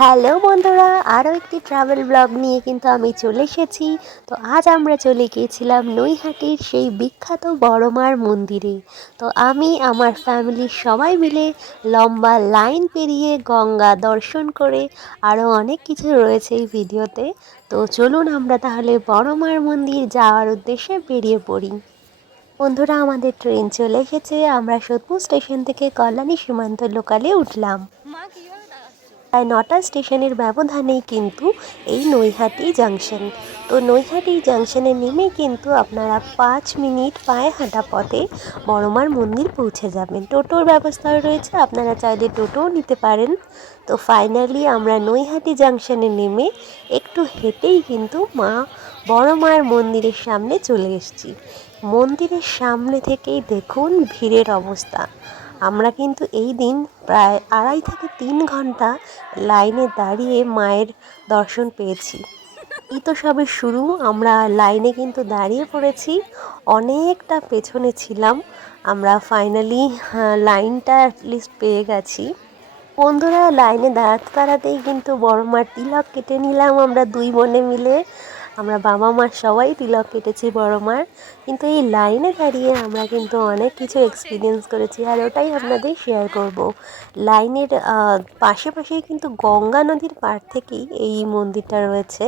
Hello বন্ধুরা, আরও একটি ট্রাভেল ব্লগ নিয়ে কিন্তু আমি চলে এসেছি। তো আজ আমরা চলে গিয়েছিলাম নৈহাটির সেই বিখ্যাত বড়মার মন্দিরে। তো আমি আমার ফ্যামিলির সবাই মিলে লম্বা লাইন পেরিয়ে গঙ্গা দর্শন করে আরও অনেক কিছু রয়েছে এই ভিডিওতে। তো চলুন আমরা তাহলে বড়মার মন্দির যাওয়ার উদ্দেশ্যে বেরিয়ে পড়ি। বন্ধুরা, আমাদের ট্রেন চলে এসেছে। আমরা সোদপুর স্টেশন থেকে কল্যাণী সীমান্ত লোকালে উঠলাম। প্রায় 9টা স্টেশনের ব্যবধানেই কিন্তু এই নৈহাটি জাংশন। তো নৈহাটি জাংশনে নেমে কিন্তু আপনারা 5 মিনিট পায়ে হাঁটা পথে বড়মার মন্দির পৌঁছে যাবেন। টোটোর ব্যবস্থাও রয়েছে, আপনারা চাইলে টোটোও নিতে পারেন। তো ফাইনালি আমরা নৈহাটি জাংশনে নেমে একটু হেঁটেই কিন্তু বড়মার মন্দিরের সামনে চলে এসেছি। মন্দিরের সামনে থেকেই দেখুন ভিড়ের অবস্থা। আমরা কিন্তু এই দিন প্রায় 2.5 থেকে 3 ঘন্টা লাইনে দাঁড়িয়ে মায়ের দর্শন পেয়েছি। এই তো সবে শুরু, আমরা লাইনে কিন্তু দাঁড়িয়ে পড়েছি, অনেকটা পেছনে ছিলাম। আমরা ফাইনালি লাইনটা অ্যাটলিস্ট পেয়ে গেছি। বন্ধুরা, লাইনে দাঁড়াতে দাঁড়াতেই কিন্তু বড়মার তিলক কেটে নিলাম আমরা 2 বোনে মিলে। আমরা বাবা মা সবাই তিলক কেটেছি বড়মার। কিন্তু এই লাইনে দাঁড়িয়ে আমরা কিন্তু অনেক কিছু এক্সপিরিয়েন্স করেছি, আর ওটাই আপনাদের শেয়ার করব। লাইনের পাশেই কিন্তু গঙ্গা নদীর পাড় থেকেই এই মন্দিরটা রয়েছে।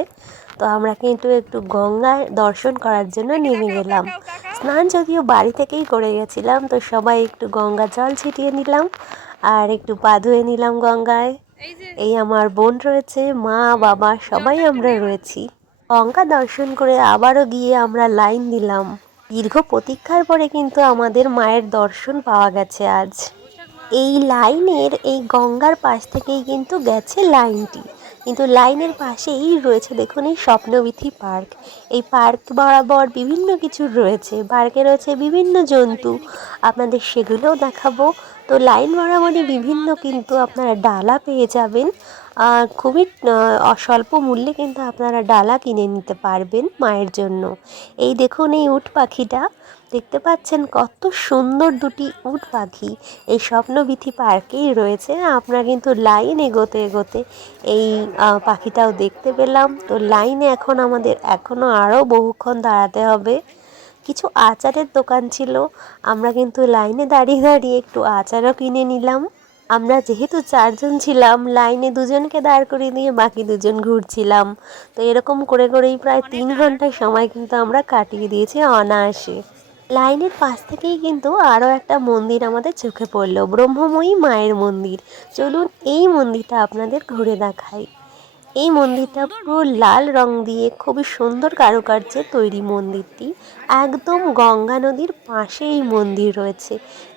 তো আমরা কিন্তু একটু গঙ্গার দর্শন করার জন্য নেমে গেলাম। স্নান যদিও বাড়ি থেকেই করে গেছিলাম, তো সবাই একটু গঙ্গা জল ছিটিয়ে নিলাম আর একটু পা ধুয়ে নিলাম গঙ্গায়। এই আমার বোন রয়েছে, মা বাবা সবাই আমরা রয়েছি। গঙ্গা দর্শন করে আবারও গিয়ে আমরা লাইন দিলাম। দীর্ঘ প্রতীক্ষার পরে কিন্তু আমাদের মায়ের দর্শন পাওয়া গেছে আজ। এই লাইনের এই গঙ্গার পাশ থেকেই কিন্তু গেছে লাইনটি। কিন্তু লাইনের পাশেই রয়েছে দেখুন এই স্বপ্নবিথি পার্ক। এই পার্ক বরাবর বিভিন্ন কিছু রয়েছে, পার্কে রয়েছে বিভিন্ন জন্তু, আপনাদের সেগুলোও দেখাবো। তো লাইন বরাবরই বিভিন্ন কিন্তু আপনারা ডালা পেয়ে যাবেন। খুবই স্বল্প মূল্যে কিন্তু আপনারা ডালা কিনে নিতে পারবেন মায়ের জন্য। এই দেখুন এই উট পাখিটা দেখতে পাচ্ছেন, কত সুন্দর দুটি উট পাখি এই স্বপ্নবিথি পার্কেই রয়েছে। আপনারা কিন্তু লাইন এগোতে এগোতে এই পাখিটাও দেখতে পেলাম। তো লাইনে এখন আমাদের এখনও আরও বহুক্ষণ দাঁড়াতে হবে। কিছু আচারের দোকান ছিল, আমরা কিন্তু লাইনে দাঁড়িয়ে দাঁড়িয়ে একটু আচারও কিনে নিলাম। আমরা যেহেতু 4 জন ছিলাম, লাইনে 2 জনকে দাঁড় করিয়ে দিয়ে বাকি 2 জন ঘুরছিলাম। তো এরকম করে করেই প্রায় 3 ঘন্টার সময় কিন্তু আমরা কাটিয়ে দিয়েছি অনায়াসে। লাইনের পাশ থেকেই কিন্তু আরও একটা মন্দির আমাদের চোখে পড়লো, ব্রহ্মময়ী মায়ের মন্দির। চলুন এই মন্দিরটা আপনাদের ঘুরে দেখাই। এই মন্দিরটা পুরো লাল রং দিয়ে খুবই সুন্দর কারুকার্যে তৈরি মন্দিরটি। একদম গঙ্গা নদীর পাশে এই মন্দির রয়েছে।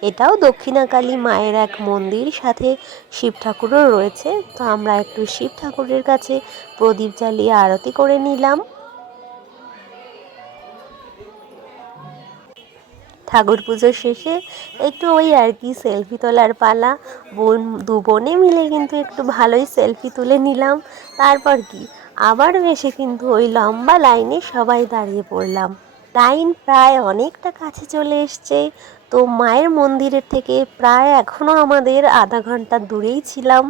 এটাও দক্ষিণাকালী মায়ের এক মন্দির, সাথে শিব ঠাকুরও রয়েছে। তো আমরা একটু শিব ঠাকুরের কাছে প্রদীপ জ্বালিয়ে আরতি করে নিলাম। ঠাকুর পুজো শেষে একটু ওই আর কি সেলফি তোলার পালা। দু বোনে মিলে কিন্তু একটু ভালোই সেলফি তুলে নিলাম। তারপর কি আবারও এসে কিন্তু ওই লম্বা লাইনে সবাই দাঁড়িয়ে পড়লাম। লাইন প্রায় অনেকটা কাছে চলে এসছে। তো মায়ের মন্দিরের থেকে প্রায় এখনও আমাদের আধা ঘন্টা দূরেই ছিলাম।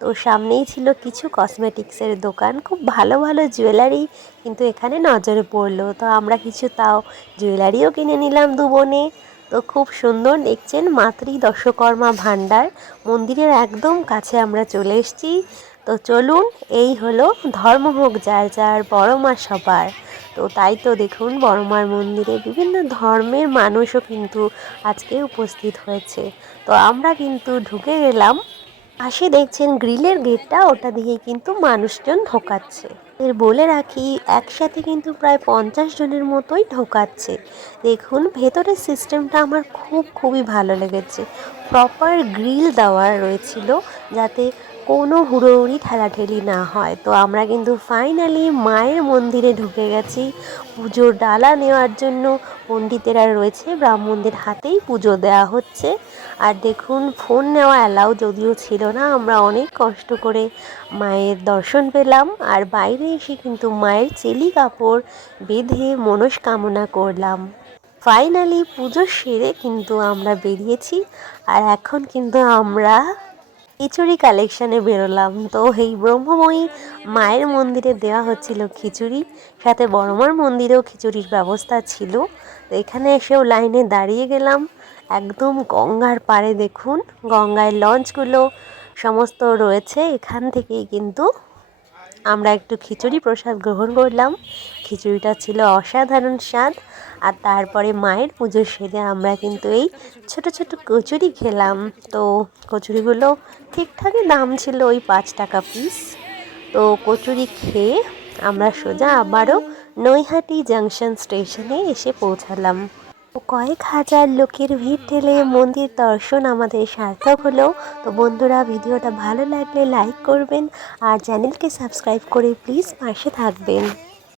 তো সামনেই ছিল কিছু কসমেটিক্সের দোকান, খুব ভালো ভালো জুয়েলারি কিন্তু এখানে নজরে পড়লো। তো আমরা কিছু তাও জুয়েলারিও কিনে নিলাম 2 বোনে। তো খুব সুন্দর দেখছেন, মাতৃ দশকর্মা ভাণ্ডার মন্দিরের একদম কাছে আমরা চলে এসেছি। তো চলুন, এই হলো ধর্ম হোক যার যার, বড়মা সবার। তো তাই তো দেখুন, বড়মার মন্দিরে বিভিন্ন ধর্মের মানুষও কিন্তু আজকে উপস্থিত হয়েছে। তো আমরা কিন্তু ঢুকে গেলাম। পাশে দেখছেন গ্রিলের গেটটা, ওটা দিয়ে কিন্তু মানুষজন ঢোকাচ্ছে। এর বলে রাখি, একসাথে কিন্তু প্রায় 50 জনের মতোই ঢোকাচ্ছে। দেখুন ভেতরের সিস্টেমটা আমার খুবই ভালো লেগেছে। প্রপার গ্রিল দেওয়া রয়েছিল যাতে কোনো হুড়োহুড়ি ঠেলাঠেলি না হয়। তো আমরা কিন্তু ফাইনালি মায়ের মন্দিরে ঢুকে গেছি। পুজোর ডালা নেওয়ার জন্য পণ্ডিতেরা রয়েছে, ব্রাহ্মণদের হাতেই পুজো দেওয়া হচ্ছে। আর দেখুন, ফোন নেওয়া অ্যালাউ যদিও ছিল না, আমরা অনেক কষ্ট করে মায়ের দর্শন পেলাম। আর বাইরে এসে কিন্তু মায়ের চেলি কাপড় বেঁধে মনস্কামনা করলাম। ফাইনালি পুজো সেরে কিন্তু আমরা বেরিয়েছি। আর এখন কিন্তু আমরা খিচুড়ি কালেকশানে বেরোলাম। তো এই ব্রহ্মময়ী মায়ের মন্দিরে দেওয়া হচ্ছিল খিচুড়ি, সাথে বড়মার মন্দিরেও খিচুড়ির ব্যবস্থা ছিল। তো এখানে এসেও লাইনে দাঁড়িয়ে গেলাম। একদম গঙ্গার পাড়ে দেখুন, গঙ্গায় লঞ্চগুলো সমস্ত রয়েছে। এখান থেকেই কিন্তু আমরা একটু খিচুড়ি প্রসাদ গ্রহণ করলাম। খিচুড়িটা ছিল অসাধারণ স্বাদ। আর তারপরে মায়ের পুজো সেরে আমরা কিন্তু এই ছোট ছোট কচুরি খেলাম। তো কচুরিগুলো ঠিকঠাকই দাম ছিল, ওই 5 টাকা পিস। তো কচুরি খেয়ে আমরা সোজা আবারও নৈহাটি জাংশন স্টেশনে এসে পৌঁছালাম। কয়েক হাজার লোকের ভিড় ঠেলে মন্দির দর্শন আমাদের সার্থক হলো। তো বন্ধুরা, ভিডিওটা ভালো লাগলে লাইক করবেন আর চ্যানেলকে সাবস্ক্রাইব করে প্লিজ পাশে থাকবেন।